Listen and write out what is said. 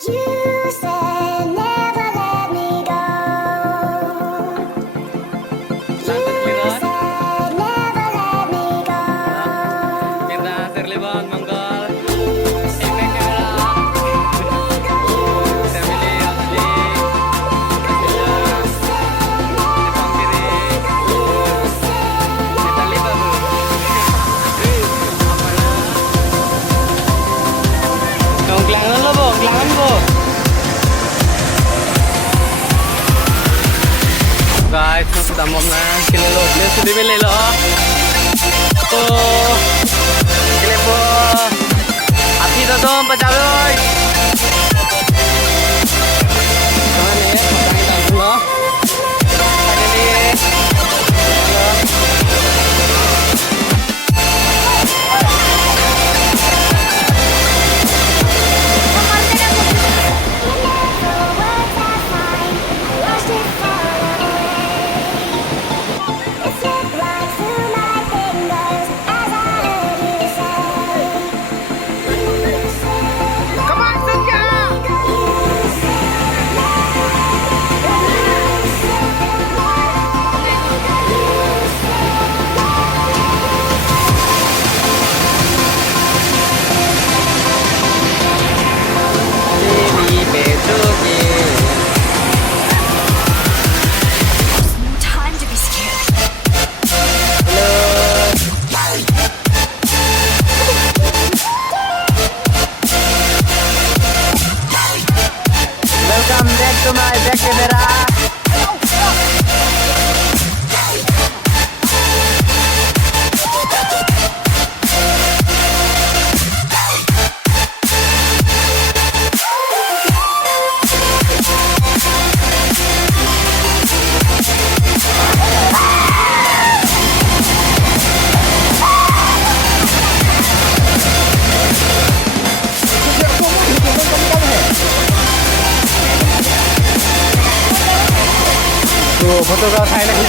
You said never let me go. You said never let me go. Kita terlibat mongol. Guys, nó sudah mau na kele lo, dia sudah beli lo. Oh, kele bo, api tu tu pecah loy. Mana ni? Macam ni tak lo. Ada ni. Welcome back to my back camera. Tuh, foto kau saya lagi.